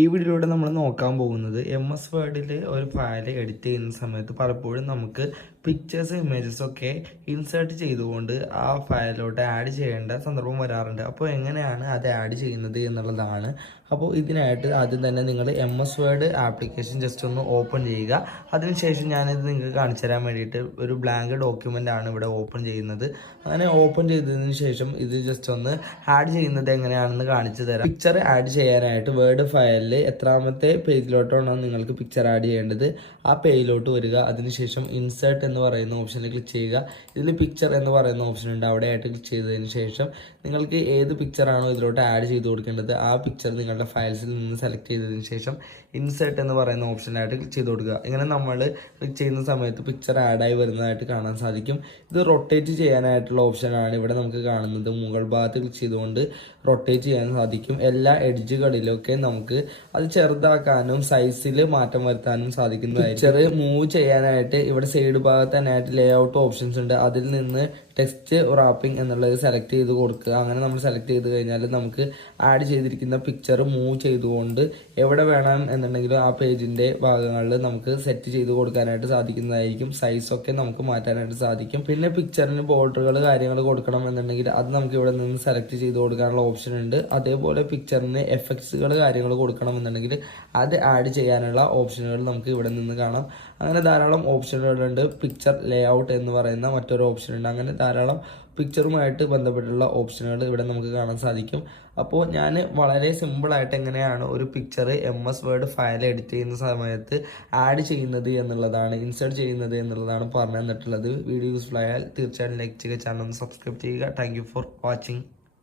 ഈ വീഡിയോയിലൂടെ നമ്മൾ നോക്കാൻ പോകുന്നത് MS വേർഡിൽ ഒരു ഫയൽ എഡിറ്റ് ചെയ്യുന്ന സമയത്ത് പലപ്പോഴും നമുക്ക് പിക്ചേഴ്സ് ഇമേജസ് ഒക്കെ ഇൻസേർട്ട് ചെയ്തുകൊണ്ട് ആ ഫയലിലോട്ട് ആഡ് ചെയ്യേണ്ട സന്ദർഭം വരാറുണ്ട്. അപ്പോൾ എങ്ങനെയാണ് അത് ആഡ് ചെയ്യുന്നത് എന്നുള്ളതാണ്. അപ്പോൾ ഇതിനായിട്ട് ആദ്യം തന്നെ നിങ്ങൾ MS വേർഡ് ആപ്ലിക്കേഷൻ ജസ്റ്റ് ഒന്ന് ഓപ്പൺ ചെയ്യുക. അതിനുശേഷം ഞാനിത് നിങ്ങൾക്ക് കാണിച്ചു തരാൻ വേണ്ടിയിട്ട് ഒരു ബ്ലാങ്ക് ഡോക്യുമെൻ്റ് ആണ് ഇവിടെ ഓപ്പൺ ചെയ്യുന്നത്. അങ്ങനെ ഓപ്പൺ ചെയ്തതിന് ശേഷം ഇത് ജസ്റ്റ് ഒന്ന് ആഡ് ചെയ്യുന്നത് എങ്ങനെയാണെന്ന് കാണിച്ചു തരാം. പിക്ചർ ആഡ് ചെയ്യാനായിട്ട് വേർഡ് ഫയലിൽ എത്രാമത്തെ പേജിലോട്ടാണോ നിങ്ങൾക്ക് പിക്ചർ ആഡ് ചെയ്യേണ്ടത് ആ പേജിലോട്ട് വരിക. അതിനുശേഷം ഇൻസേർട്ട് എന്ന് പറയുന്ന ഓപ്ഷനിൽ ക്ലിക്ക് ചെയ്യുക. ഇതിൽ പിക്ചർ എന്ന് പറയുന്ന ഓപ്ഷൻ ഉണ്ട്, അവിടെ ആയിട്ട് ക്ലിക്ക് ചെയ്തതിന് ശേഷം നിങ്ങൾക്ക് ഏത് പിക്ചറാണോ ഇതിലോട്ട് ആഡ് ചെയ്ത് കൊടുക്കേണ്ടത് ആ പിക്ചർ നിങ്ങളുടെ ഫയൽസിൽ നിന്ന് സെലക്ട് ചെയ്തതിന് ശേഷം ഇൻസേർട്ട് എന്ന് പറയുന്ന ഓപ്ഷനായിട്ട് ക്ലിക്ക് ചെയ്ത് കൊടുക്കുക. ഇങ്ങനെ നമ്മൾ ക്ലിക്ക് ചെയ്യുന്ന സമയത്ത് പിക്ചർ ആഡായി വരുന്നതായിട്ട് കാണാൻ സാധിക്കും. ഇത് റൊട്ടേറ്റ് ചെയ്യാനായിട്ടുള്ള ഓപ്ഷനാണ് ഇവിടെ നമുക്ക് കാണുന്നത്. മുകൾ ഭാഗത്ത് ക്ലിക്ക് ചെയ്തുകൊണ്ട് റൊട്ടേറ്റ് ചെയ്യാൻ സാധിക്കും. എല്ലാ എഡ്ജുകളിലൊക്കെ നമുക്ക് അത് ചെറുതാക്കാനും സൈസിൽ മാറ്റം വരുത്താനും സാധിക്കുന്നതായിരിക്കും. പിക്ചർ മൂവ് ചെയ്യാനായിട്ട് ഇവിടെ സൈഡ് ഭാഗത്ത് തന്നെയായിട്ട് ലേ ഔട്ട് ഓപ്ഷൻസ് ഉണ്ട്. അതിൽ നിന്ന് ടെക്സ്റ്റ് റാപ്പിംഗ് എന്നുള്ളത് സെലക്ട് ചെയ്ത് കൊടുക്കുക. അങ്ങനെ നമ്മൾ സെലക്ട് ചെയ്ത് കഴിഞ്ഞാൽ നമുക്ക് ആഡ് ചെയ്തിരിക്കുന്ന പിക്ചർ മൂവ് ചെയ്തുകൊണ്ട് എവിടെ വേണം എന്നുണ്ടെങ്കിലും ആ പേജിൻ്റെ ഭാഗങ്ങളിൽ നമുക്ക് സെറ്റ് ചെയ്ത് കൊടുക്കാനായിട്ട് സാധിക്കുന്നതായിരിക്കും. സൈസൊക്കെ നമുക്ക് മാറ്റാനായിട്ട് സാധിക്കും. പിന്നെ പിക്ചറിന് ബോർഡറുകൾ കാര്യങ്ങൾ കൊടുക്കണം എന്നുണ്ടെങ്കിൽ അത് നമുക്ക് ഇവിടെ നിന്ന് സെലക്ട് ചെയ്ത് കൊടുക്കാനുള്ള ഓപ്ഷൻ ഉണ്ട്. അതേപോലെ പിക്ചറിന് എഫക്ട്സുകൾ കാര്യങ്ങൾ കൊടുക്കണം എന്നുണ്ടെങ്കിൽ അത് ആഡ് ചെയ്യാനുള്ള ഓപ്ഷനുകൾ നമുക്ക് ഇവിടെ നിന്ന് കാണാം. അങ്ങനെ ധാരാളം ഓപ്ഷനുകളുണ്ട്. പിക്ചർ ലേ ഔട്ട് എന്ന് പറയുന്ന മറ്റൊരു ഓപ്ഷൻ ഉണ്ട്. അങ്ങനെ ധാരാളം പിക്ചറുമായിട്ട് ബന്ധപ്പെട്ടുള്ള ഓപ്ഷനുകൾ ഇവിടെ നമുക്ക് കാണാൻ സാധിക്കും. അപ്പോൾ ഞാൻ വളരെ സിമ്പിളായിട്ട് എങ്ങനെയാണ് ഒരു picture MS word file edit ചെയ്യുന്ന സമയത്ത് ആഡ് ചെയ്യുന്നത് എന്നുള്ളതാണ്, ഇൻസേർട്ട് ചെയ്യുന്നത് എന്നുള്ളതാണ് പറഞ്ഞു തന്നിട്ടുള്ളത്. വീഡിയോ യൂസ്ഫുൾ ആയാൽ തീർച്ചയായും ലൈക്ക് ചെയ്യുക, ചാനൽ ഒന്ന് സബ്സ്ക്രൈബ് ചെയ്യുക. Thank you for watching.